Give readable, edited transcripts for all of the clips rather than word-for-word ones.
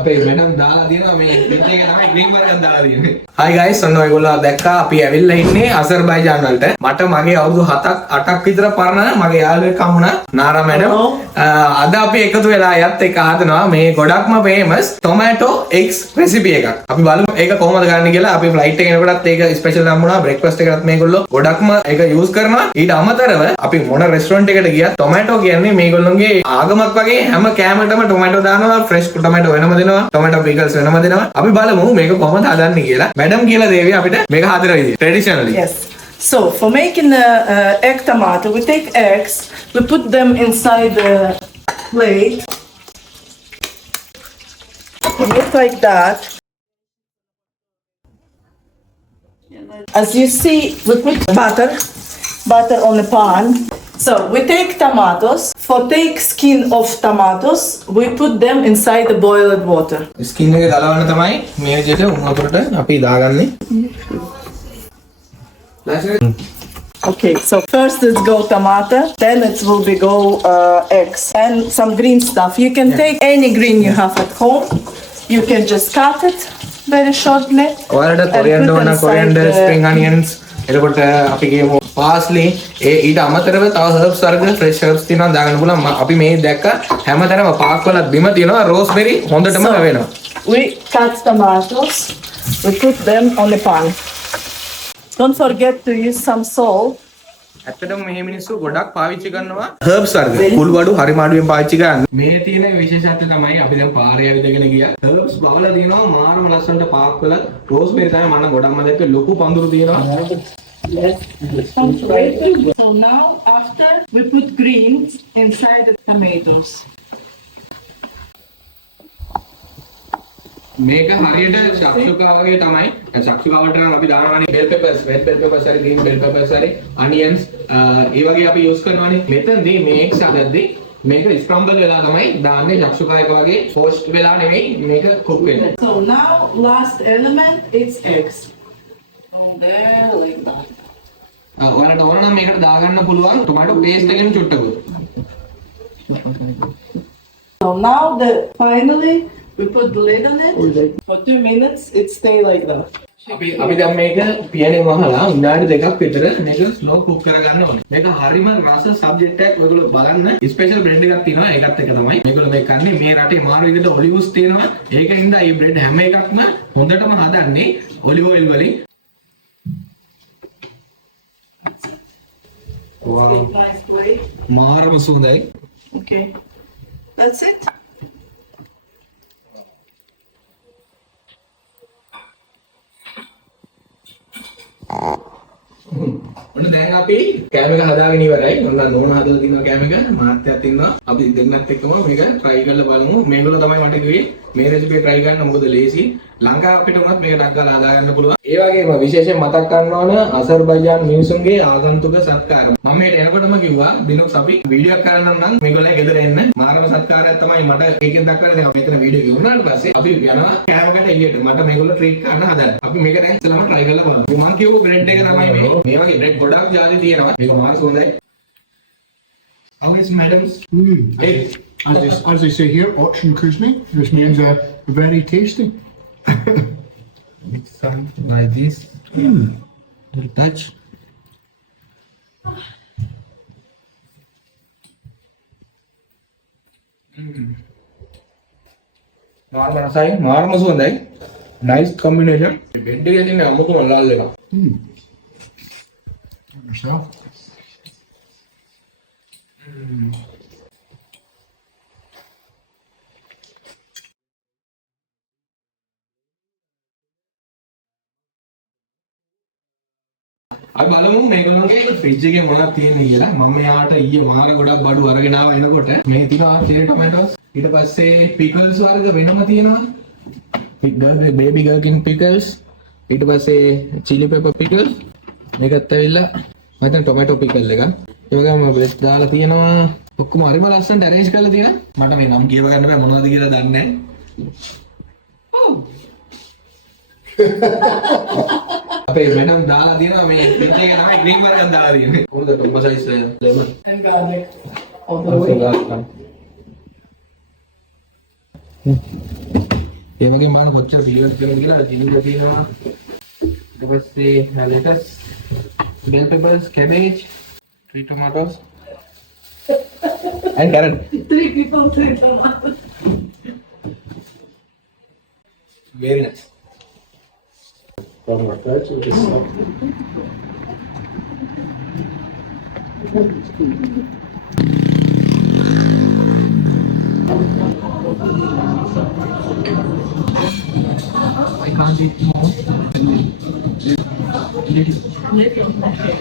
අපේ මැඩම් දාලා තියෙනවා මේ පිච් එකේ තමයි ග්‍රීන් බර්ගර් දාලා තියෙන්නේ. Hi guys, ඔන්න ඔයගොල්ලෝ දැක්කා අපි ඇවිල්ලා ඉන්නේ අසර්බයිජාන් වලට. මට මගේ අවුරුදු 7ක් 8ක් විතර පරණ මගේ යාළුවෙක් හම්බුණා නාරා මැඩම්. අද අපි එකතු වෙලා යත් එක හදනවා මේ ගොඩක්ම famous tomato eggs recipe එකක්. අපි බලමු ඒක කොහොමද ගන්න කියලා. අපි flight එකේ එනකොටත් ඒක ස්පෙෂල් හම්බුණා. breakfast එකකට මේගොල්ලෝ ගොඩක්ම ඒක use කරනවා. ඊට අමතරව අපි මොන restaurant එකකට ගියත් tomato කියන්නේ මේගොල්ලෝගේ ආගමක් වගේ හැම කෑමකටම tomato දානවා. fresh tomato වෙනම දෙනවා. tomato pickles වෙනම දෙනවා. අපි බලමු මේක කොහොමද හදන්නේ කියලා. මැඩම් කියලා දේවි අපිට මේක හදන විදිහ traditionally. Yes. So for making the egg tomato, we take eggs, we put them inside the plate, just like that. As you see, we put butter on the pan. So we take tomatoes. For take skin of tomatoes, we put them inside the boiled water. Skin එක ගලවන්න තමයි මේ විදිහට උණු වතුරට අපි දාගන්නේ. Okay, so first it's go tomato, then it will be go eggs and some green stuff. You can take any green you have at home. You can just cut it very shortly. ඔයාලට coriander වන coriander, spring onions, එතකොට අපි කියමු parsley, ඊට අමතරව තව herbs වර්ග fresh herbs තියෙනවා දාගන්න පුළුවන්. අපි මේ දැක්ක හැමතැනම පාක් වල බිම තියෙනවා rosemary හොඳටම වෙනවා. We cut tomatoes. We put them on the pan. Don't forget to use some salt. ඇත්තටම මේ මිනිස්සු ගොඩක් පාවිච්චි කරනවා herbs වර්ග. කුළු බඩු හරි මාඩුවෙන් පාවිච්චි කරන්නේ. මේ තියෙන විශේෂත්වය තමයි අපි දැන් පාරේ ඇවිදගෙන ගියා. herbs බවලා දිනවා මාරම ලස්සනට පාක් වල rosemary තමයි මම ගොඩක්ම දැක්ක ලොකු පඳුරු දිනවා. So now after we put greens inside the tomatoes. මේක හරියට ශක්ෂුකා වගේ තමයි. ශක්ෂුකාවට නම් අපි දානවානේ bell peppers, red bell peppers හරි green bell peppers හරි onions ඒ වගේ අපි use කරනවානේ. මෙතනදී මේ eggs හදද්දී මේක scramble වෙලා තමයි දාන්නේ ශක්ෂුකා එක වගේ poached වෙලා නෙවෙයි මේක cook වෙන්නේ. So now last element it's eggs. Oh there like that. ඔයාලට ඕන නම් මේකට දාගන්න පුළුවන් tomato paste එකෙන් චුට්ටකුත්. So now finally we put the lid on it. For 2 minutes it stay like that. අපි දැන් මේක පියනේ වහලා විනාඩි දෙකක් විතර මේක ස්ලෝ කුක් කරගන්න ඕනේ. මේක හරිම රස සබ්ජෙක්ට් එකක්. ඔයගොල්ලෝ බලන්න ස්පෙෂල් බ්‍රෙඩ් එකක් තියෙනවා. ඒකත් එක තමයි මේගොල්ලෝ මේක කන්නේ. මේ රටේ මාරු විදිහට ඔලිව්ස් තියෙනවා. ඒකින්ද මේ බ්‍රෙඩ් හැම එකක්ම හොඳටම හදන්නේ ඔලිව් ඔයිල් වලින්. Wow. Nice plate. මාරම සුවඳයි. Okay. That's it. ඔන්න දැන් අපි කෑම එක හදාගෙන ඉවරයි. ඔන්න නෝන හදලා තිනවා කෑම එක. මාත්‍යත් ඉන්නවා. අපි දෙන්නත් එක්කම මේක try කරලා බලමු. මේගොල්ලෝ තමයි මට කිව්වේ මේ රෙසිපි try කරන්න මොකද ලේසි. ලංකාව අපිට උනත් මේක ඩක් ගාලා හදා ගන්න පුළුවන්. ඒ වගේම විශේෂයෙන් මතක් කරන්න ඕන අසර්බයිජාන් මිනිසුන්ගේ ආගන්තුක සත්කාර. මම මේට එනකොටම කිව්වා දිනුක්ස් අපි වීඩියෝ එකක් කරන්න නම් මේගොල්ලෝ ගෙදර එන්න. මානව සත්කාරයක් තමයි මට ඒකෙන් දක්වන්නේ. දැන් අපි මෙතන වීඩියෝ ගෙවුනාට පස්සේ අපි යනවා කෑමකට එළියට. මට මේගොල්ලෝ ට්‍රීට් කරන්න හදන්න. අපි මේක දැන් ඉස්සෙල්ලාම try කරලා බලමු. මම කියපු බ්‍රෙඩ් එක තමයි මේ. මේ වගේ බ්‍රෙඩ් ගොඩක් ජාති තියෙනවා. මේක මාර සුවඳයි. How is madam's egg? As they say here, Ochun Kuzmi, which means very tasty. Something like this. Little touch. මාරම රසයි, මාරම සුවඳයි. Nice combination. බෙඩ් එකේ තියෙන අමුතුම ලල් එකක්. Yourself. අපි බලමු මේගොල්ලෝගේ ෆ්‍රිජ් එකේ මොනවද තියෙන්නේ කියලා. මම යාට ඊයේ මාර ගොඩක් බඩු අරගෙන ආවා එනකොට මේ තියෙනවා චෙරි ටොමැටෝස්. ඊට පස්සේ පිකල්ස් වර්ග වෙනම තියෙනවා. බේබි ගර්කින් පිකල්ස්. ඊට පස්සේ චිලි පෙපර් පිකල්ස්. මේකත් ඇවිල්ලා මම හිතන්නේ ටොමැටෝ පිකල් එක. ඒ වගේම බ්‍රෙඩ් දාලා තියෙනවා. ඔක්කොම හරිම ලස්සනට arrange කරලා තියෙනවා. මට මේ නම් කියව ගන්න බෑ මොනවද කියලා දන්නේ නැහැ. අපේ මැඩම් දාලා තියෙනවා මේ පිච් එකේ තමයි ග්‍රීන් බර්ගර් දාලා තියෙන්නේ. කොහොමද tomato size lemon And garlic. also garlic. ඒ වගේ මාන කොච්චර පිළිවෙත් කරනද කියලා ජිනිග තියෙනවා. ඊට පස්සේ lettuce, bell peppers, cabbage, 3 tomatoes and carrot. 3 people, 3 tomatoes. Very nice. One more third, so just I can't eat more.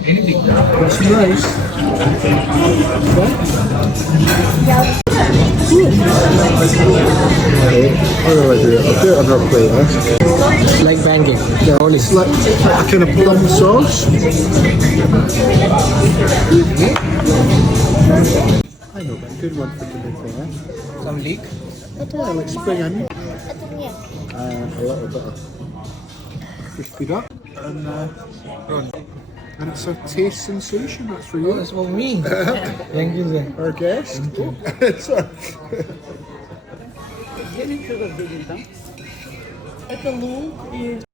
Anything. that's nice. I really do. I'll do it on a plate. Like pancake. It's like a kind of plum sauce. I know, but good one for today. Some leek. Yeah, like spring onion. A little bit of crispy up, and it's a taste sensation. That's for you. That's for me. Thank you, sir. Our guest. So, Это лук и